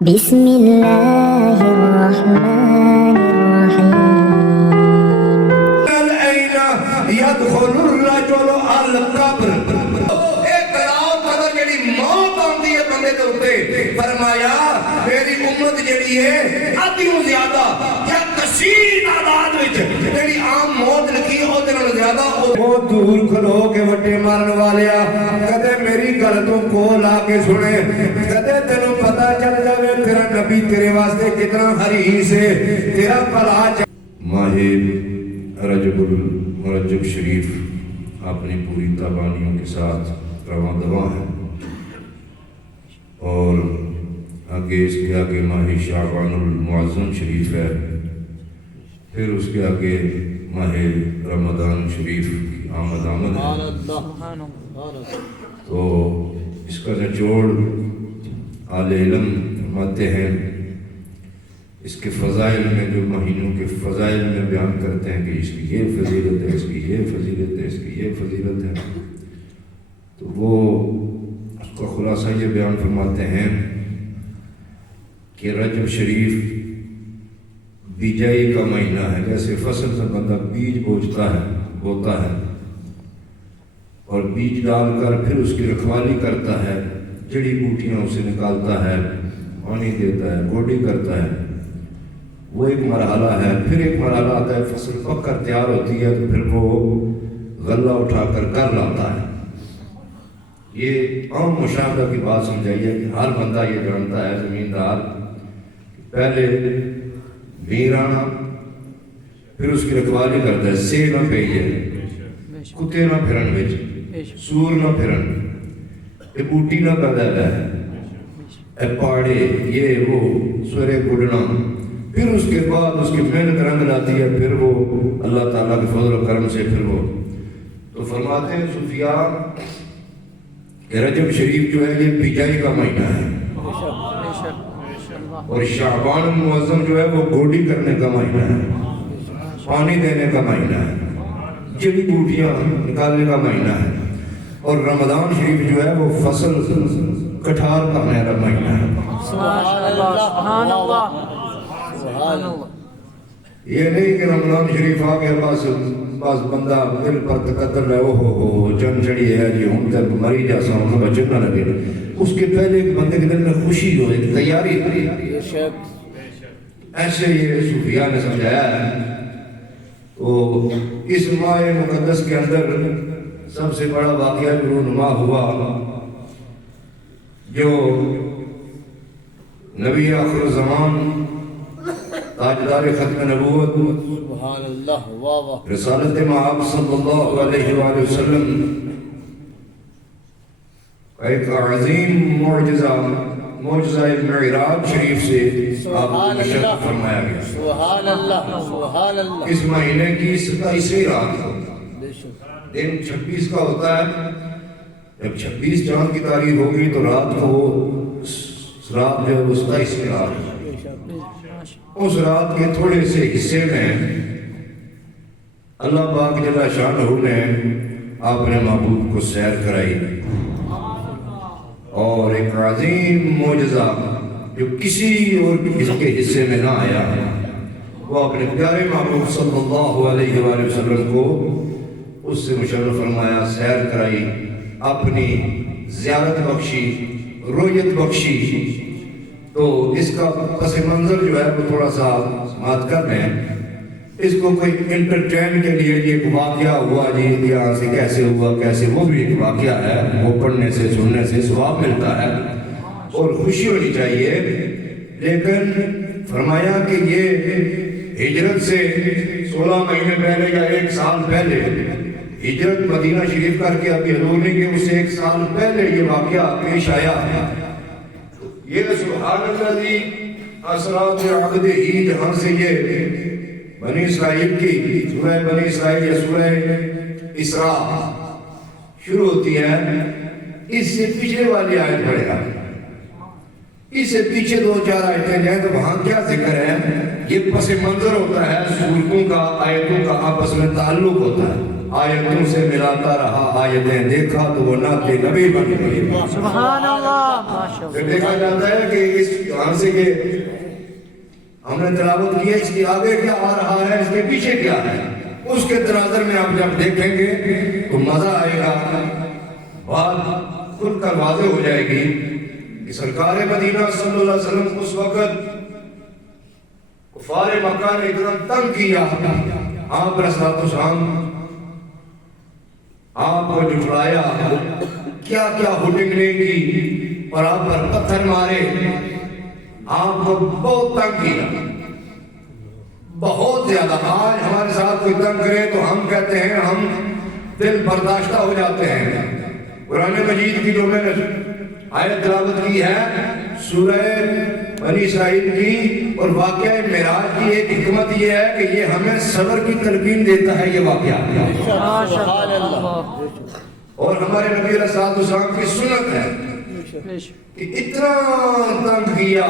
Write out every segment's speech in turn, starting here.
بسم اللہ الرحمن الرحیم العین یدخل الرجل القبر ایک رات اگر جڑی موت آندی ہے بندے دے اوتے فرمایا میری امت جڑی ہے ادھیوں زیادہ یا کثیر تعداد وچ جڑی عام موت لکھی او دے نال زیادہ او دور کھلو کے وٹے مارن والیا کدے میری گل تو کول آ کے سنے کدے تینوں پتہ چل جاوے تیرا نبی تیرے واسطے کتنا حریص ہے تیرا بھلا ماہ رجب المرجب شریف اپنی پوری تابانیوں کے ساتھ رواں دواں ہے اور آگے اس کے آگے ماہ شعبان المعظم شریف ہے پھر اس کے آگے ماہ رمضان شریف کی آمد ہے تو اس کا نچوڑ اہل علم فرماتے ہیں اس کے فضائل میں جو مہینوں کے فضائل میں بیان کرتے ہیں کہ اس کی یہ فضیلت ہے اس کی یہ فضیلت ہے اس کی یہ فضیلت ہے تو وہ اس کا خلاصہ یہ بیان فرماتے ہیں کہ رجب شریف بیجائی کا مہینہ ہے جیسے فصل سے بندہ بیج بوتا ہے اور بیج ڈال کر پھر اس کی رکھوالی کرتا ہے جڑی بوٹیاں اسے نکالتا ہے پانی دیتا ہے گوڈی کرتا ہے وہ ایک مرحلہ ہے پھر ایک مرحلہ آتا ہے فصل پک کر تیار ہوتی ہے تو پھر وہ غلہ اٹھا کر گھر لاتا ہے یہ عام مشاہدہ کی بات سمجھائیے کہ ہر بندہ یہ جانتا ہے زمیندار پہلے ویرانا پھر اس کی رکھوالی کرتا ہے سے نہ پیئے کتے نہ پھرن وچ سور نہ پھرن اے بوٹی نہ پیدا ہے اے پاڑے یہ وہ سورے گڑنا پھر اس کے بعد اس کی محنت رنگ لاتی ہے پھر وہ اللہ تعالیٰ کے فضل و کرم سے پھر وہ تو فرماتے ہیں صوفیاء کہ رجب شریف جو ہے یہ بیجائی کا مہینہ ہے اور شعبان المعظم جو ہے وہ گوڈی کرنے کا مہینہ ہے پانی دینے کا مہینہ ہے جڑی بوٹیاں نکالنے کا مہینہ ہے اور رمضان شریف جو ہے وہ فصل کٹھار کرنے کا مہینہ ہے سبحان اللہ یہ نہیں کہ رمضان شریف آ گیا بس بندہ دل پر تقدر لے اوہ جن چڑی ہے جی ہوں تک مری جا سا ہوں بچن نہ لگے اس کے پہلے ایک بندے کے دل میں خوشی ہو ایک تیاری ایسے یہ صوفیاء نے سمجھایا ہے تو اس ماہ مقدس کے اندر سب سے بڑا واقعہ رونما ہوا جو نبی آخر الزمان تاجدار ختم نبوت سبحان اللہ رسالت مآب صلی اللہ علیہ وآلہ وسلم ایک عظیم معجزہ معراج شریف سے آپ کو مشرف فرمایا گیا سبحان اللہ سبحان اللہ اس مہینے کی 27ویں رات دن 26 کا ہوتا ہے جب 26 چاند کی تاریخ ہوگی تو رات کو رات جو 27ویں رات اس رات کے تھوڑے سے حصے میں اللہ پاک جل شانہ نے اپنے محبوب کو سیر کرائی اور ایک عظیم معجزہ جو کسی اور اس کے حصے میں نہ آیا وہ اپنے پیارے محبوب صلی اللہ علیہ وآلہ وسلم کو اس سے مشرف فرمایا سیر کرائی اپنی زیارت بخشی رویت بخشی تو اس کا پس منظر جو ہے وہ تھوڑا سا سماعت کر لیں اس کو کوئی انٹرٹین کے لیے یہ واقعہ ہوا جی یہاں سے کیسے ہوا کیسے وہ بھی ایک واقعہ ہے وہ پڑھنے سے سننے سے ثواب ملتا ہے اور خوشی ہونی چاہیے لیکن فرمایا کہ یہ ہجرت سے 16 مہینے پہلے یا 1 سال پہلے ہجرت مدینہ شریف کر کے ابھی حضور نے کہ اسے 1 سال پہلے یہ واقعہ پیش آیا یہ سبحان اللہ دی اسرات عبد ہی جہاں سے یہ بنی اسرائیل کی سورہ بنی اسرائیل یا سورہ اسراء شروع ہوتی ہے اس سے پچھلے والی آیت پڑھے گا اس سے پیچھے دو چار آیتیں جائیں تو وہاں کیا ذکر ہے؟ یہ پس منظر ہوتا ہے سورتوں کا، آیتوں کا آپس میں تعلق ہوتا ہے. آیتوں سے ملاتا رہا، آیتیں دیکھا تو وہ نعت نبی بن گئی. سبحان اللہ. پھر دیکھا جاتا ہے کہ اس یہاں سے کہ ہم نے تلاوت کی ہے، اس کے آگے کیا آ رہا ہے، اس کے پیچھے کیا ہے. اس کے تناظر میں آپ جب دیکھیں گے تو مزہ آئے گا، بات کھل کر واضح ہو جائے گی کہ سرکار مدینہ صلی اللہ علیہ وسلم اس وقت کفار مکہ نے اتنا تنگ کیا، آپ رسالت السلام آپ کو جھٹلایا، کیا کیا ہڈنگیں کی اور آپ پر پتھر مارے، آپ کو بہت تنگ کیا، بہت زیادہ. آج ہمارے ساتھ کوئی تنگ کرے تو ہم کہتے ہیں ہم دل برداشتہ ہو جاتے ہیں. قرآن مجید کی جو میں نے آیت تلاوت کی ہے سورہ بنی اسرائیل کی اور واقعہ معراج کی، ایک حکمت یہ ہے کہ یہ ہمیں صبر کی تلقین دیتا ہے. یہ واقعہ سبحان اللہ. اور ہمارے نبی علیہ الصلوۃ والسلام کی سنت ہے کہ اتنا تنگ کیا،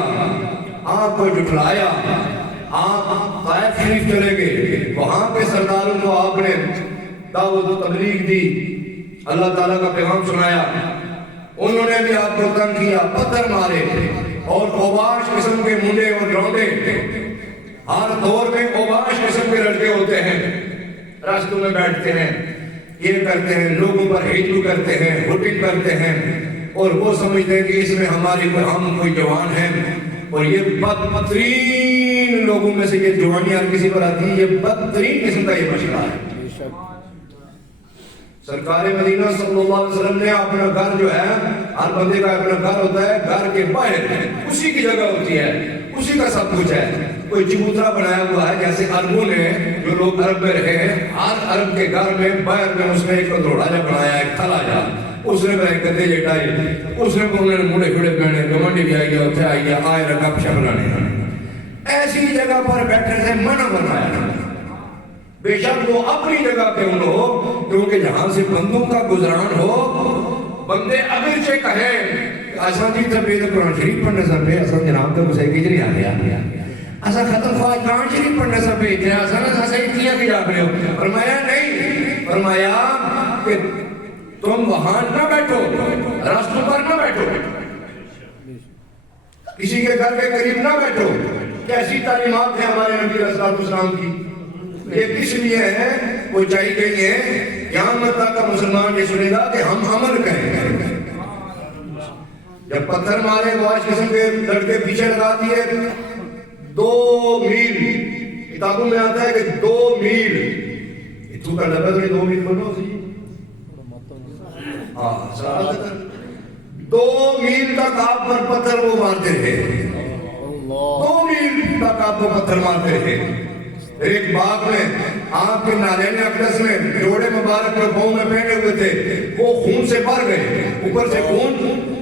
آپ کو جھٹلایا، آپ طائف شریف چلے گئے، وہاں پہ سرداروں کو آپ نے دعوت و تبلیغ دی، اللہ تعالیٰ کا پیغام سنایا، انہوں نے بھی آپ کو تنگ کیا، پتھر مارے، اور اوباش قسم کے منڈے اور لونڈے، ہر دور میں اوباش قسم کے لڑکے ہوتے ہیں، راستوں میں بیٹھتے ہیں، یہ کرتے ہیں، لوگوں پر ہجو کرتے ہیں، ہوٹنگ کرتے ہیں، اور وہ سمجھتے ہیں کہ اس میں ہم کوئی جوان ہیں. اور یہ بدترین لوگوں میں سے یہ جوانیاں کسی پر آتی ہیں، یہ بدترین قسم کا یہ مشکل ہے. سرکار مدینہ صلی اللہ علیہ وسلم نے اپنا گھر جو ہے، ہر بندے کا اپنا گھر ہوتا ہے، گھر کے باہر اسی کی جگہ ہوتی ہے، اسی کا سب کچھ ہے. کوئی چبوترا بنایا ہوا ہے، جیسے عربوں نے جو لوگ عرب میں رہے ہیں، ہر عرب کے گھر میں باہر میں اس نے ایک کندروڑا جا بنایا ہے، تھلا جا، اس نے بھائی گدے جٹائے، اس نے انہوں نے مڑے پھڑے پہنے، گمنڈی بھی آئی ہے، اتھے آئی ہے، آئے رکھا پشا بنانے. ایسی جگہ پر بیٹھنے سے منع بنایا، بے شک وہ اپنی جگہ پہ ان ہو، کیونکہ جہاں سے بندوں کا گزران ہو، بندے اگرچہ کہیں آسان جی تب یہ قرآن شریف پڑھنے سے پہ آسان جناب تو اسے کی جنی آ گیا، آسان ختم خواہد قرآن شریف پڑھنے سے پہ اتنے آسان ایسا ہی کیا کہ جا رہے ہو. فرمایا نہیں، فرمایا کہ تم وہاں نہ بیٹھو، راستوں پر نہ بیٹھو، کسی کے گھر کے قریب نہ بیٹھو. کیسی تعلیمات ہیں ہمارے نبی علیہ السلام کی، یہ کس لیے ہے؟ وہ چاہیے گئی ہے قیامت تک کا مسلمان یہ سنے گا کہ ہم عمل کریں. جب پتھر مارے واش قسم کے لڑکے پیچھے لگا دیے، 2 میل، کتابوں میں آتا ہے کہ 2 میل، اتو کا لگا تو 2 میل بنو سی، 2 میل تک آپ پر پتھر وہ مارتے رہے، 2 میل تک آپ کو پتھر مارتے رہے. ایک باغ میں آپ کے نالین اقدس میں جوڑے مبارک جو پاؤں میں پہنے ہوئے تھے وہ خون سے بھر گئے، اوپر سے خون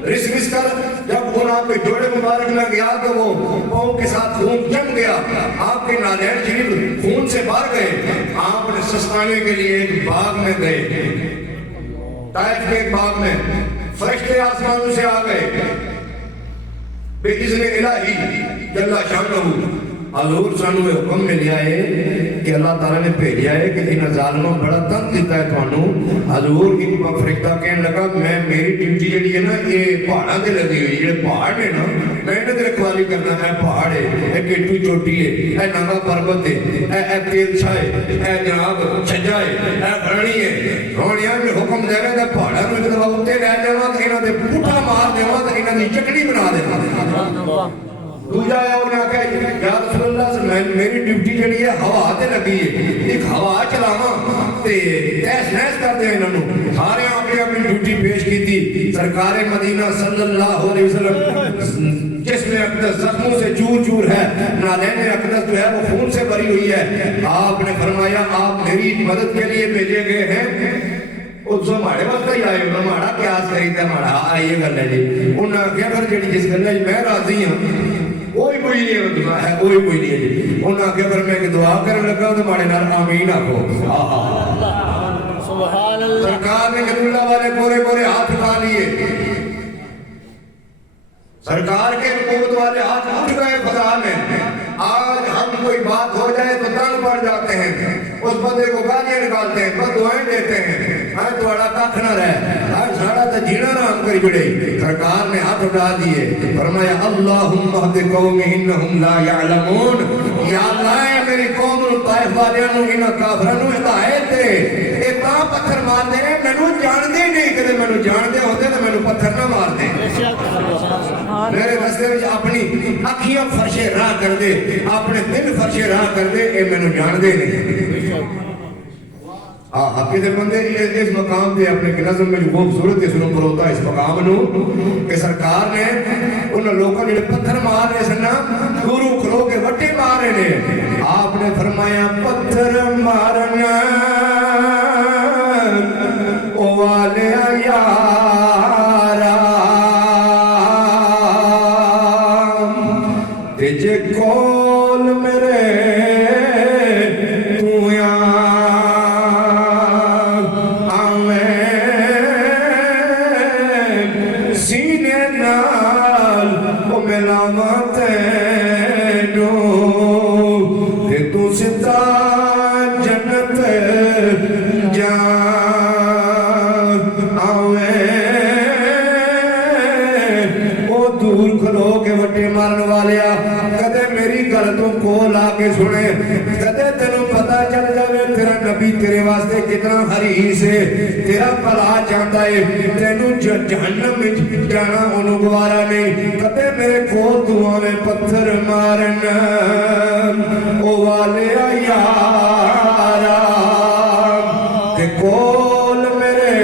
رس رس کر جب خون آپ کے جوڑے مبارک میں گیا تو وہ پاؤں کے ساتھ خون جم گیا، آپ کے نالین شریف خون سے بھر گئے. آپ نے سستانے کے لیے ایک باغ میں گئے، طائف کے ایک باغ میں، فرشتے آسمانوں سے آ گئے بے اذن الہی جل شانہ. حضور سانو حکم ملیا ہے کہ اللہ تعالیٰ نے بھیجا ہے کہ ان ظالموں بڑا تنگ دیتا ہے تھانوں. حضور ایک فرشتہ کہنے لگا میں میری ڈیوٹی جڑی ہے نا یہ پہاڑاں تے لگی ہوئی، یہ پہاڑ نے نا میں انہیں رکھوالی کرنا. ہے پہاڑ ہے، اے کیٹو چوٹی ہے، اے ناگا پربت ہے، اے تیل چھا ہے، اے جناب چھجا ہے، اے بھرنی ہے. روڑیاں میں حکم دے رہے تھے پہاڑاں میں ایک دفعہ اتنے رہ جاواں تے انہاں دے پوٹھا مار دیواں تے انہاں دی چٹنی بنا دیواں. دوجا ہے انہوں نے کہا یا رسول اللہ سے میری ڈیوٹی جڑی ہے ہوا تے لگی ہے، ایک ہوا چلاواں تے تیس نیس کر دے انہوں نے. سارے اپنی اپنی ڈیوٹی پیش کی تھی. سرکار مدینہ صلی اللہ علیہ وسلم جس میں اقدس زخموں سے چور چور ہے، نالین اقدس جو ہے وہ خون سے بھری ہوئی ہے. آپ نے فرمایا آپ میری مدد کے لیے بھیجے گئے ہیں. اس ہمارے وقت ہی آئے ہمارا قیاس کری تھا ہمارا آئیے گل ہے جی. انہوں نے کہا پھر جڑی جس گل ہے میں راضی ہوں کوئی کوئی نہیں ہے، کوئی کوئی نہیں ہے جی. انہوں نے کہا پھر میں کہ دعا کرنے لگا تو ہمارے نال آمین آکھو. سبحان اللہ. سرکار نے اللہ والے پورے پورے ہاتھ اٹھا لیے. سرکار کے نبوت والے ہاتھ اٹھ گئے فضا میں. آج ہم کوئی بات ہو جائے تو تنگ پڑ جاتے ہیں, اس بندے کو گالیاں نکالتے ہیں, بد دعائیں دیتے ہیں, ہاں تھوڑا کھ نہ رہے, ہر ساڑا تو جینا نہ ہم کری جڑے. سرکار نے ہاتھ اٹھا دیے, فرمایا اللہم اہد قوم انہم لا یعلمون, یا اللہ میری قوم نو طائف والیاں نو انہاں کافراں نو ہدایت دے. اے تاں پتھر مار دے مینوں جاندے نہیں, کدے مینوں جاندے ہوندے تے مینوں پتھر نہ مار دے. میرے رستے وچ اپنی اکھیاں فرشے راہ کر دے, اپنے دل فرشے راہ کر دے, اے مینوں جاندے نہیں. حقی دے بندے اس مقام دے اپنے نظم میں خوبصورت اس نو پروتا اس مقام نو کہ سرکار نے ان لوگوں نے پتھر مار رہے سن دوروں کھلو کے وٹے مار رہے نے. آپ نے فرمایا پتھر مارنا او والے یارا تے جے کول میرے سنے کدے تینوں پتا چل جاوے تیرا نبی تیرے واسطے کتنا حریص ہے, تیرا بھلا چاہتا ہے, تینوں جہنم میں جانا انہوں گوارا نہیں. کدے میرے کول تو آویں پتھر مارنا او والے یارا تے کول میرے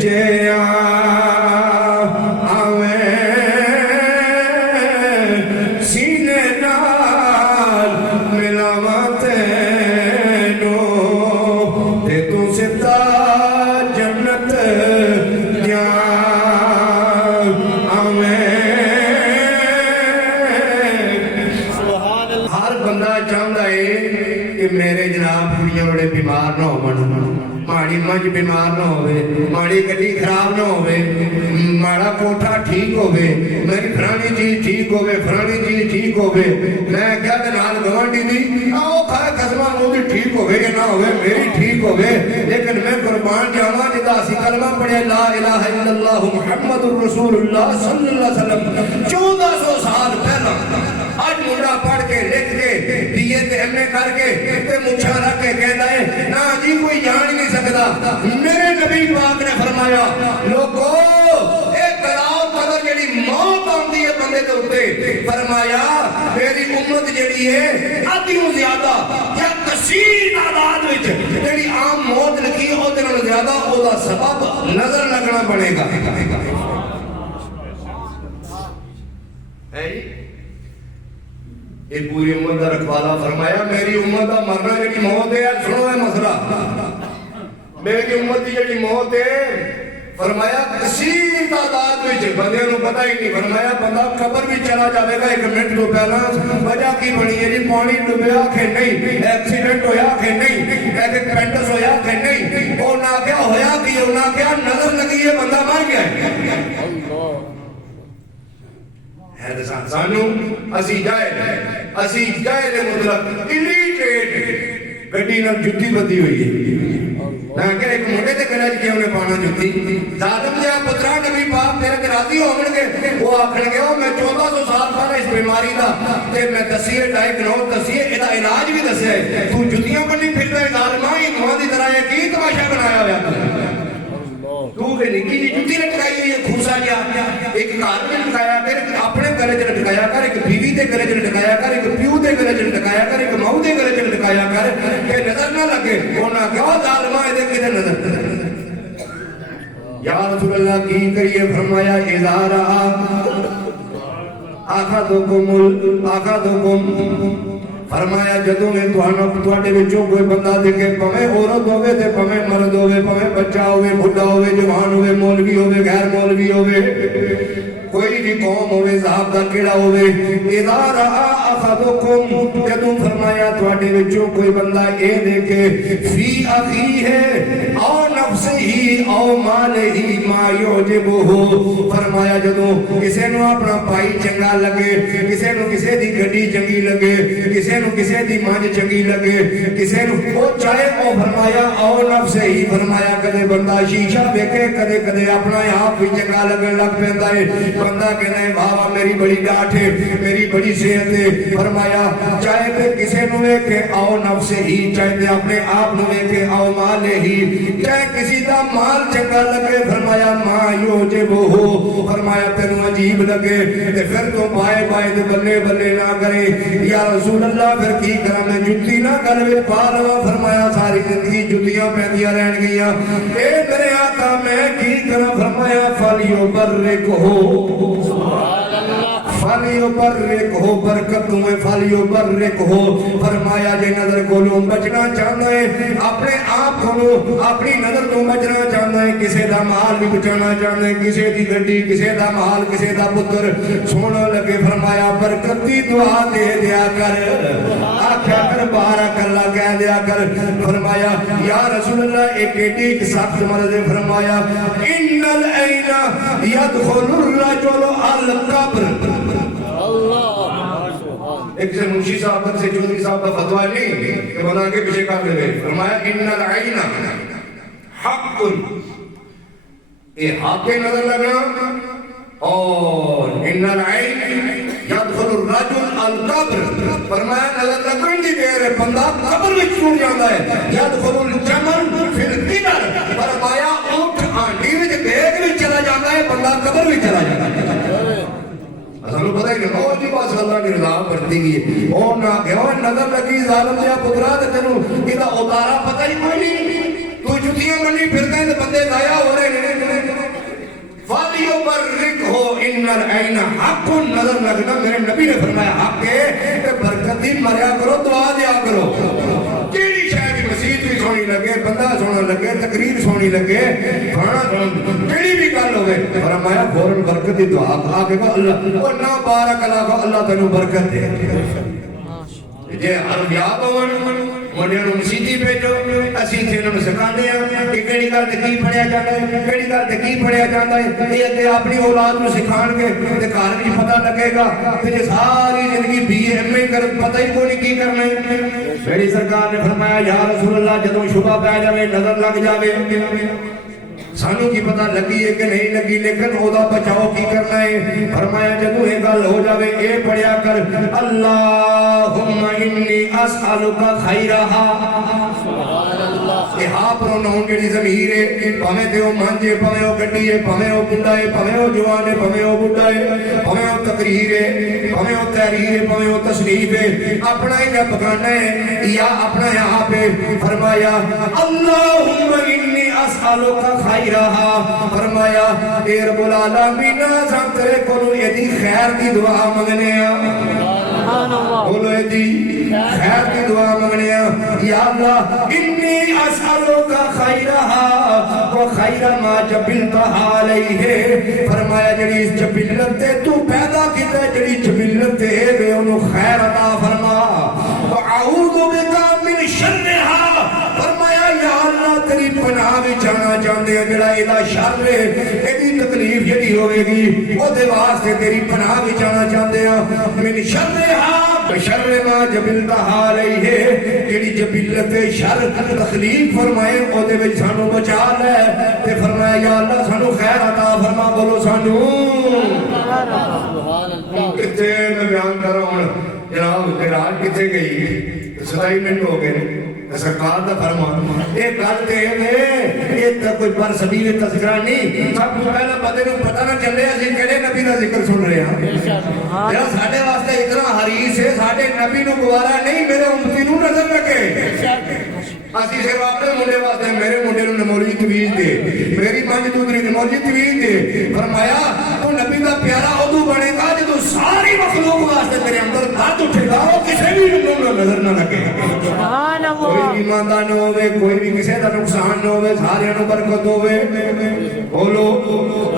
جے بیمار نہ ہو, ماڑی منج بیمار نہ ہوئے, ماڑی گڈی خراب نہ ہوئے, ماڑا کوٹھا ٹھیک ہوئے, میری فلانی چیز ٹھیک ہوئے, فلانی چیز ٹھیک ہوئے. میں کیا کہ نال گوانڈی دی آؤ کھائے قسمہ مودی ٹھیک ہوئے یا نہ ہوئے, میری ٹھیک ہوئے, لیکن میں قربان جاواں جدا اسی کلمہ پڑھے لا الہ الا اللہ محمد الرسول اللہ صلی اللہ علیہ وسلم 1400 سال پہلا. آج منڈا پڑھ کے لکھ کے دیئے تے ایم اے کر کے تے مچھا رکھ کے کہتا ہے نا جی کوئی جان ہی نہیں سکتا. میرے نبی پاک نے فرمایا لوگو ایک قضاء قدر جڑی موت آندی ہے بندے دے اوتے, فرمایا میری امت جڑی ہے آدھیوں زیادہ یا کثیر تعداد وچ جڑی عام موت لکھی او تے نال زیادہ او دا سبب نظر لگنا پڑے گا. یہ پوری امت کا رکھوالا فرمایا میری امت کا مرنا جڑی موت ہے. سنو ہے مسئلہ, میری امت کی جڑی موت ہے فرمایا کثیر تعداد میں بندے نو پتہ ہی نہیں. فرمایا بندہ قبر بھی چلا جاوے گا 1 منٹ تو پہلا, وجہ کی بنی ہے جی پانی ڈوبیا کہ نہیں, ایکسیڈنٹ ہویا کہ نہیں, ایکسپینٹس ہویا کہ نہیں, وہ نہ کیا ہویا کہ وہ نہ کیا نظر لگی ہے بندہ مر گیا ہے. سانو اسی جائے دے مطلب الیٹریٹ گڈی نال جُتی بدی ہوئی ہے. میں کہ ایک موٹے تے گلے وچ کیوں نے پانا جُتی, ظالم جا پترا نبی پاک تیرے تے راضی ہون گے, وہ آکھن گے او میں 1400 سال پہلے اس بیماری دا تے میں دسیے ڈائگنوز دسیے ادا علاج بھی دسیا ہے, تو جُتیاں بنی پھردا ہے ظالما ہی ماں دی طرح یہ کی تماشا بنایا ہوا تو کہ نکی جی جُتی لٹکائی ہوئی ہے کھوسا جا, ایک گھر میں لٹکایا کر, اپنے گلے چ لٹکایا کر, ایک بیوی دے گلے چ لٹکایا کر, ایک پیو دے گلے چ لٹکایا کر, ایک ماؤ دے گلے چ لٹکایا کر کہ نظر نہ لگے. انہاں کہا ظالما دے کتے نظر یا رسول اللہ کی کریے. فرمایا اذا رہا اخذکم فرمایا جدوں میں تواڈے وچوں کوئی بندہ دیکھے پویں عورت ہوے تے پویں مرد ہوے, پویں بچہ ہوے, بڈھا ہوے, جوان ہوے, مولوی ہوے, غیر مولوی ہوے, کوئی بھی قوم ہوے, ذات دا کیڑا ہوے, اذا رہا اخذکم جدوں فرمایا تواڈے وچوں کوئی بندہ اے دیکھے فی اخی ہے او نفسه او ماله ما يعجبه فرمایا جدوں کسے نو اپنا پائی چنگا لگے کسے نو کسے دی گڈی چنگی لگے کسے نو کسے دی مانج چنگی لگے کسے نو او چاہے او فرمایا او نفسه فرمایا کدے بندہ شیشہ دیکھے کدے کدے اپنا آپ بھی چنگا لگن لگ پیندا ہے بندہ کہنا ہے واہ میری بڑی ڈاٹھ ہے میری بڑی صحت ہے فرمایا چاہے تے کسے نو ویکھے او نفسه چاہے تے اپنے آپ نو ویکھے او مال ہی چاہے کسی دا مال چنگا لگے فرمایا ما یعجبہ فرمایا تینوں عجیب لگے تے پھر تو بائے بائے تے بلے بلے نہ کرے یا رسول اللہ پھر کی کراں میں جُتی نہ گل وچ پا لواں فرمایا ساری زندگی جُتیاں پیندیاں رہن گیاں اے میرے آقا میں کی کراں فرمایا فلیبرکہ فلیبرکہ برکت میں فلیبرکہ فرمایا جے نظر کولوں بچنا چاہتا ہے اپنے آپ کو اپنی نظر تو بچنا چاہتا ہے کسے دا مال بھی بچانا چاہتا ہے کسے دی گڈی کسے دا مال کسے دا پتر سونا لگے فرمایا برکت دی دعا دے دیا کر آکھیا کر بارک اللہ کہہ دیا کر فرمایا یا رسول اللہ ایک ایک سخت مرض فرمایا ان العین يدخل الرجل القبر ایک سے منشی صاحب تک سے چودھری صاحب کا فتوہ نہیں کہ بنا کے پیچھے کر دے فرمایا ان العین حق یہ حق کے نظر لگنا اور ان العین يدخل الرجل القبر فرمایا نظر لگن دی دیر بندہ قبر میں چھوڑ جاتا ہے يدخل الجمل فی القبر فرمایا اونٹ آنٹی میں دیکھ بھی چلا جاتا ہے بندہ قبر بھی چلا جاتا ہے اصلو پتہ ہے کہ اور جی بات اللہ کی رضا کرتی گئی اور نہ کہ اور نظر لگی ظالم دیا پترا تے تینوں کیدا اتارا پتہ ہی کوئی نہیں تو جتیاں منی پھردا ہے تے بندے ضائع ہو رہے ہیں فلیبرکہ ان العین حق نظر لگنا میرے نبی نے فرمایا حق ہے کہ برکت دی مریا کرو دعا دیا کرو کیڑی شاید مسجد بھی سونی لگے بندہ سونا لگے تقریر سونی لگے کھانا کیڑی بھی گل ہوے فرمایا فوراً برکت دی دعا آ کے اللہ اور نہ بارک اللہ کو اللہ تینوں برکت دے جے ہر یاد ہون منڈیاں نوں مسیتی بھیجو اسی تے انہاں نوں سکھاندے ہاں کہ کیڑی گل تے کی پڑھیا جاندا ہے کیڑی گل تے کی پڑھیا جاندا ہے یہ تے اپنی اولاد نوں سکھان گے تے گھر وچ پتہ لگے گا تے جے ساری زندگی بی ایم اے کر پتہ ہی کوئی کی کرنا ہے میری سرکار نے فرمایا یا رسول اللہ جدوں شبہ پہ جاوے نظر لگ جاوے سانو کی پتہ لگی ہے کہ نہیں لگی لیکن او دا بچاؤ کی کرنا ہے فرمایا جدوں یہ گل ہو جاوے اے پڑھیا کر اللہم انی اسألک خیرہا یہ ہاں پروناؤن جڑی ضمیر ہے پاویں تے او مانجے پاویں او گڈی ہے پاویں او بڈھا ہے پاویں او جوان ہے پاویں او بڈھا ہے پاویں او تقریر ہے پاویں او تحریر ہے پاویں او تصنیف ہے اپنا ہی رب بگانا ہے یا اپنا یہاں پہ فرمایا اللہم انی اسألک خیرہا فرمایا اے رب العالمین ہم تیرے کولوں ایدی خیر دی دعا منگنے ہیں بولو ایدی خیر دی دعا منگنے ہیں یا اللہ انی اسألک خیرہا و خیر ما جبلتہا علیہ فرمایا جڑی اس جبلت تے تو پیدا کیتا جڑی جبلت تے ہے انہوں خیر عطا فرما و اعوذ بکا من شرہا فرمایا یا اللہ تیری پناہ بھی جانا چاہتے ہیں جڑا ایدہ شر ہے ایدی تکلیف جڑی ہوئے گی وہ دے واسطے تیری پناہ بھی جانا چاہتے ہیں من شرہا شر ما جبلتہا علیہ جڑی جبلت شر تخلیق فرمائے او دے وچ سانو بچا لے تے فرمایا یا اللہ سانو خیر عطا فرما بولو سانو کتے میں بیان کر رہا ہوں جناب قرآن کتے گئی 27 منٹ ہو گئے سرکار دا فرمان ایک گل تے ہے یہ تا کوئی پر سبیل تذکرہ نہیں سب کچھ پہلا پتے نوں پتہ نہ چلے اسی کہڑے نبی دا ذکر سن رہے ہیں جڑا ساڈے واسطے اتنا حریص ہے ساڈے نبی نوں گوارا نہیں میرے امتی نوں نظر لگے اسی صرف اپنے منڈے واسطے میرے منڈے نوں مولوی تویز دے میری مانج دوسری مولوی تویز دے فرمایا تو نبی دا پیارا ادو بنے گا جدوں ساری مخلوق واسطے تیرے اندر درد اٹھے گا وہ کسی بھی نظر نہ لگے سبحان کوئی اللہ بھی ماندہ نہ ہوئے کوئی بھی کسی کا نقصان نہ ہوئے سارے انہوں برکت ہوئے بولو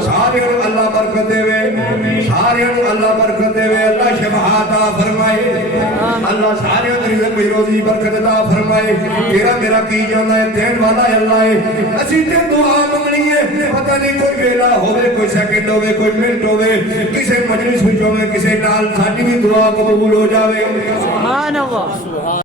سارے انہوں اللہ برکت دے وے سارے انہوں اللہ برکت دے وے اللہ شفاعت عطا فرمائے اللہ سارے انہوں رزق بھی روزی برکت عطا فرمائے تیرا میرا کی جانا ہے دین والا ہے اللہ ہے اسی تے دعا منگنی ہے پتہ نہیں کوئی ویلا ہوئے کوئی سیکنڈ ہوئے کوئی منٹ ہوئے کسی مجلس میں ہوئے کسی نال ساڈی بھی دعا قبول ہو جاوے سبحان اللہ